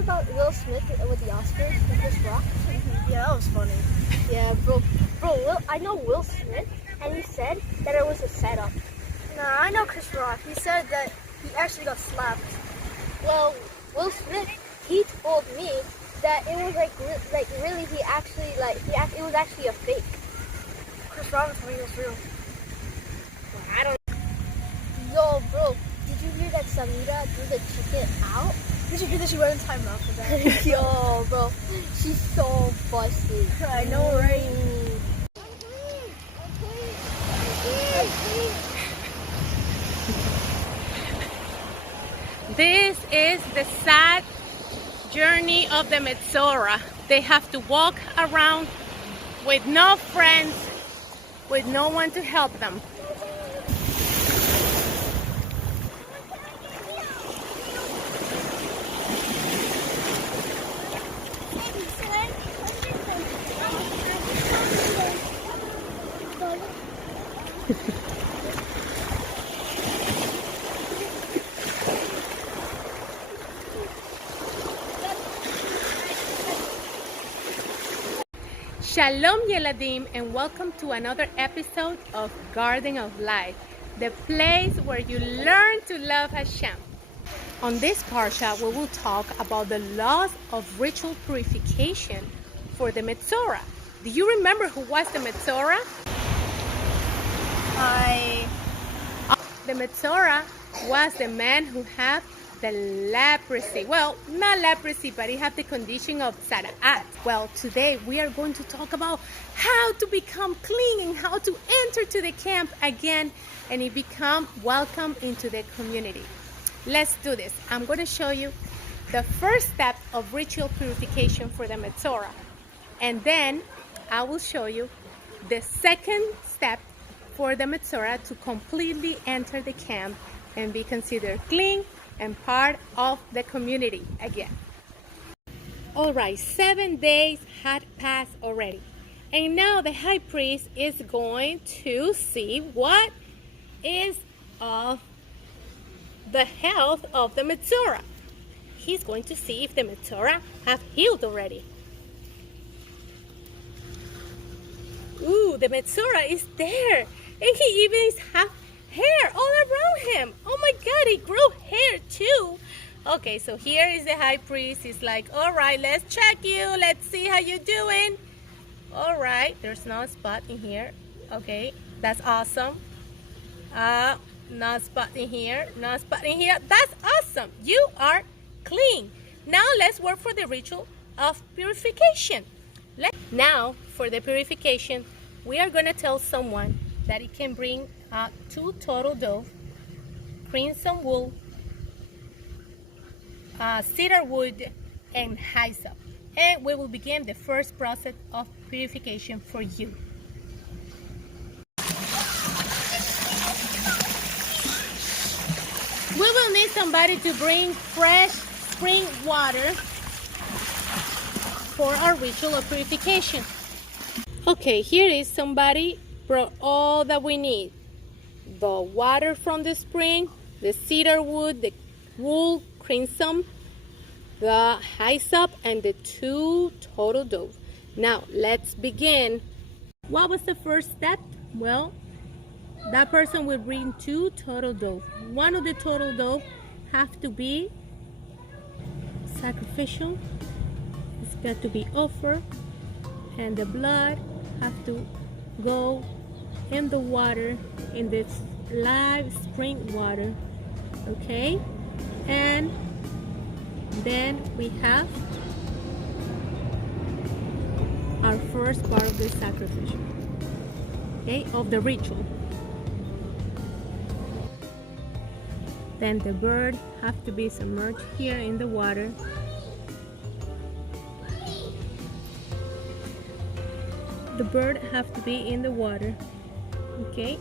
hear about Will Smith with the Oscars with Chris Rock? Yeah, that was funny. Yeah, bro, I know Will Smith, and he said that it was a setup. Nah, I know Chris Rock. He said that he actually got slapped. Well, Will Smith, he told me that it was really he actually it was actually a fake. Chris Rock was real. I don't. Yo, bro, did you hear that Samira threw the chicken out? Did you hear that she went in timeout for that? Yo, bro, she's so busted. I know, right? This is the sad journey of the Metzorah. They have to walk around with no friends, with no one to help them. Shalom Yeladim, and welcome to another episode of Garden of Life, the place where you learn to love Hashem. On this Parsha, we will talk about the laws of ritual purification for the Metzorah. Do you remember who was the Metzorah? The Metzorah was the man who had the leprosy. Well, not leprosy, but he had the condition of tzedaka. Well, today we are going to talk about how to become clean and how to enter to the camp again and become welcome into the community. Let's do this. I'm going to show you the first step of ritual purification for the Metzorah, and then I will show you the second step for the Metzorah to completely enter the camp and be considered clean and part of the community again. All right, 7 days had passed already, and now the high priest is going to see what is of the health of the Metzorah. He's going to see if the Metzorah have healed already. Ooh, the Metzorah is there, and he even has hair all around him. Oh my God, he grew hair too. Okay, so here is the high priest. He's like, all right, let's check you. Let's see how you doing. All right, there's no spot in here. Okay, that's awesome. No spot in here. No spot in here. That's awesome. You are clean. Now let's work for the ritual of purification. Now for the purification, we are going to tell someone that he can bring 2 total dough, crimson wool, cedar wood, and hyssop. And we will begin the first process of purification for you. We will need somebody to bring fresh spring water for our ritual of purification. Okay, here is somebody brought all that we need. The water from the spring, the cedar wood, the wool, crimson, the hyssop, and the 2 total dough. Now, let's begin. What was the first step? Well, that person will bring 2 total dough. One of the total dough have to be sacrificial. It's got to be offered, and the blood have to go in the water, in this live spring water. Okay, and then we have our first part of the sacrifice, okay, of the ritual. Then the bird have to be submerged here in the water. The bird have to be in the water, okay,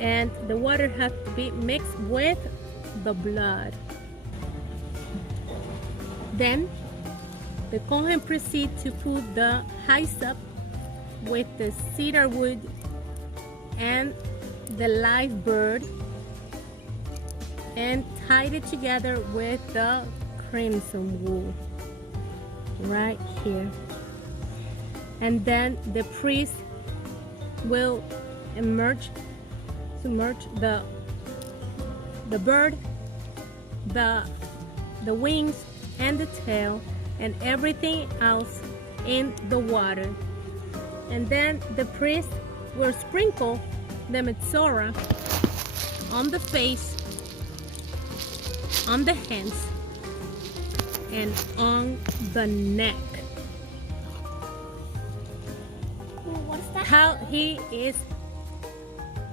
and the water have to be mixed with the blood. Then the Cohen proceed to put the hyssop with the cedar wood and the live bird and tie it together with the crimson wool right here. And then the priest will submerge the bird, the wings and the tail and everything else in the water. And then the priest will sprinkle the Metzorah on the face, on the hands, and on the neck. What's that? How he is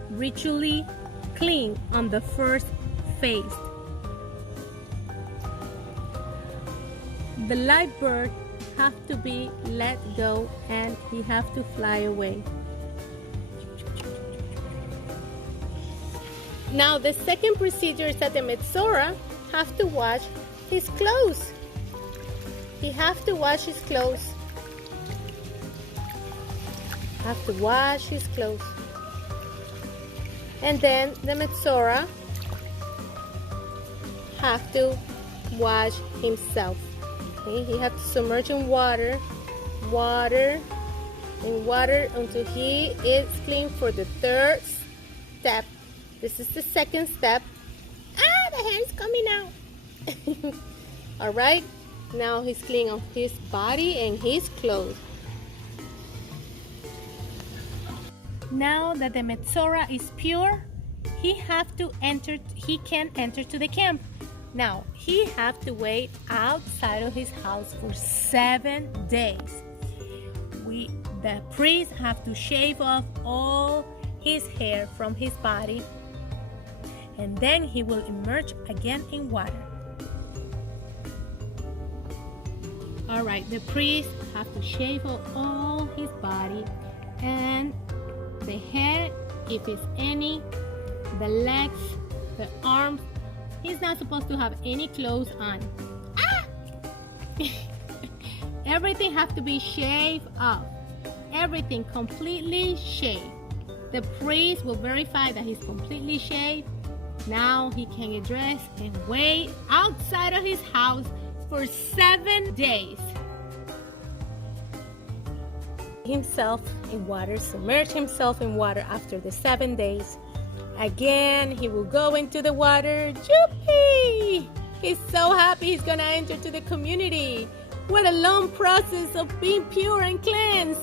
ritually clean on the first phase. The live bird have to be let go and he have to fly away. Now the second procedure is that the Metzorah have to wash his clothes. He have to wash his clothes. Have to wash his clothes. And then the Metzorah have to wash himself. Okay? He have to submerge in water until he is clean for the third step. This is the second step. Ah, the hand's coming out. All right, now he's clean of his body and his clothes. Now that the Metzorah is pure, he can enter to the camp. Now he have to wait outside of his house for 7 days. The priest have to shave off all his hair from his body, and then he will immerse again in water. All right, the priest have to shave off all his body and the head, if it's any, the legs, the arms. He's not supposed to have any clothes on. Ah! Everything have to be shaved off. Everything completely shaved. The priest will verify that he's completely shaved. Now he can get dressed and wait outside of his house for 7 days. Himself in water, submerge himself in water after the 7 days. Again, he will go into the water. Joopee! He's so happy he's gonna enter to the community. What a long process of being pure and cleansed.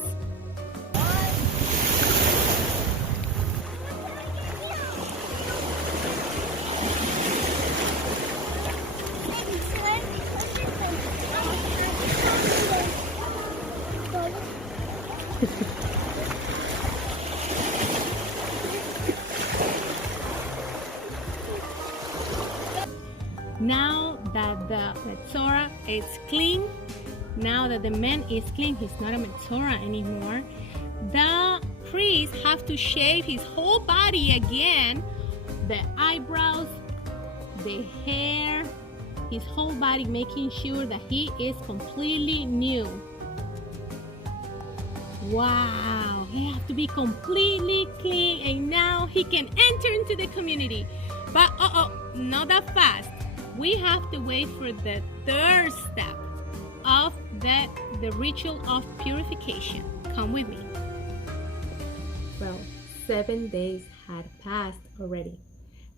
Now that the Metzorah is clean, now that the man is clean, he's not a Metzorah anymore, the priest have to shave his whole body again, the eyebrows, the hair, his whole body, making sure that he is completely new. Wow, he has to be completely clean, and now he can enter into the community. But not that fast. We have to wait for the third step of the ritual of purification. Come with me. Well, 7 days had passed already,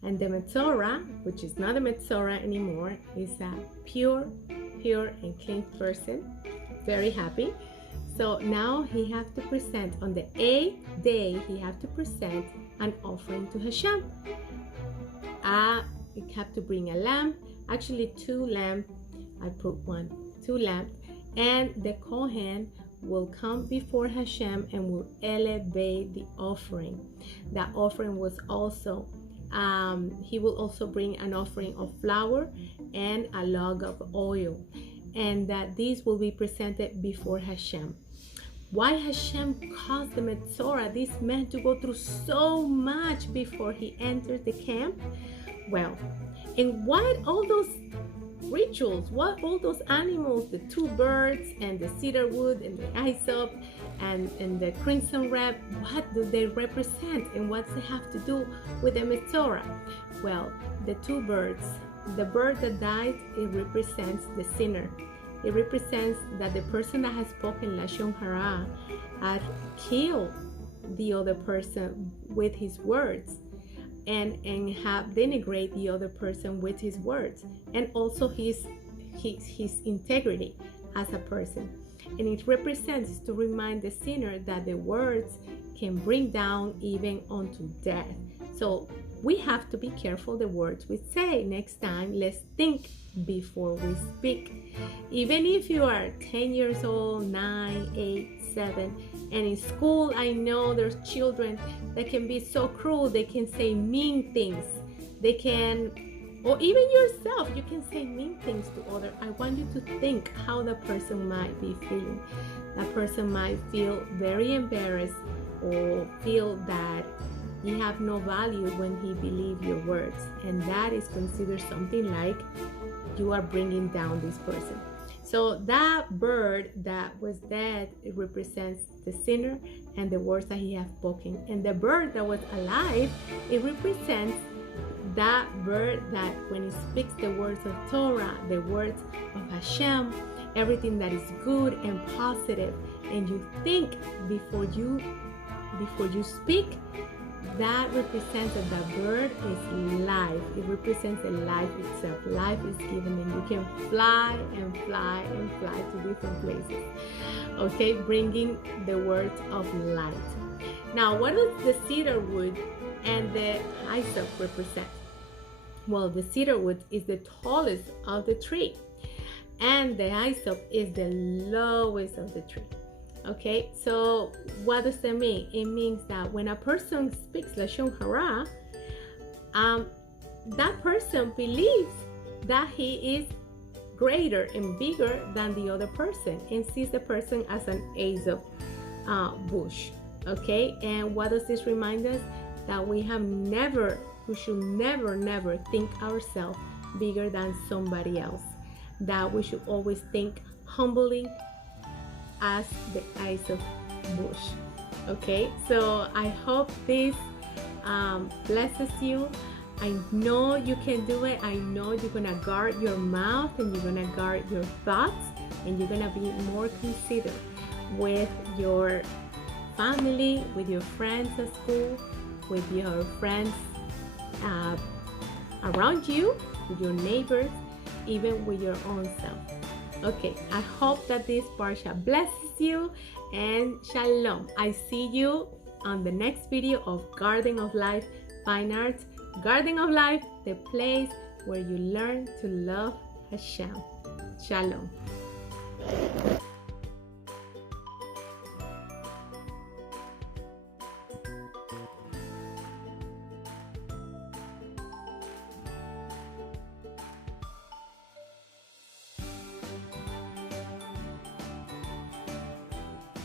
and the Metzorah, which is not a Metzorah anymore, is a pure and clean person. Very happy. So now he have to present, on the 8th day, he have to present an offering to Hashem. We have to bring a lamb, actually 2 lambs. I put 2 lambs, and the Cohen will come before Hashem and will elevate the offering. That offering was also, he will also bring an offering of flour and a log of oil, and that these will be presented before Hashem. Why Hashem caused the Metzorah, this man, to go through so much before he entered the camp? Well, and what all those rituals, what all those animals, the 2 birds and the cedar wood and the hyssop and the crimson red, what do they represent and what they have to do with the Metzorah? Well, the 2 birds the bird that died, it represents the sinner. It represents that the person that has spoken Lashon Hara had killed the other person with his words, and have denigrate the other person with his words, and also his integrity as a person. And it represents to remind the sinner that the words can bring down even unto death. So we have to be careful the words we say. Next time, let's think before we speak. Even if you are 10 years old, 9, 8, 7, and in school, I know there's children that can be so cruel. They can say mean things. They can, or even yourself, you can say mean things to others. I want you to think how the person might be feeling. That person might feel very embarrassed, or feel that you have no value when he believes your words. And that is considered something like you are bringing down this person. So that bird that was dead, it represents the sinner and the words that he has spoken. And the bird that was alive, it represents that bird that when he speaks the words of Torah, the words of Hashem, everything that is good and positive, and you think before you speak, that represents that the bird is life. It represents the life itself. Life is given, and you can fly and fly and fly to different places. Okay, bringing the words of light. Now, what does the cedar wood and the hyssop represent? Well, the cedar wood is the tallest of the tree, and the hyssop is the lowest of the tree. Okay, so what does that mean? It means that when a person speaks Lashon Hara, that person believes that he is greater and bigger than the other person, and sees the person as an hyssop bush. Okay, and what does this remind us? That we should never think ourselves bigger than somebody else. That we should always think humbly as the hyssop bush. Okay, so I hope this blesses you. I know you can do it. I know you're gonna guard your mouth, and you're gonna guard your thoughts, and you're gonna be more considerate with your family, with your friends at school, with your friends around you, with your neighbors, even with your own self. Okay, I hope that this Parsha blesses you, and Shalom. I see you on the next video of Garden of Life Fine Arts. Garden of Life, the place where you learn to love Hashem. Shalom.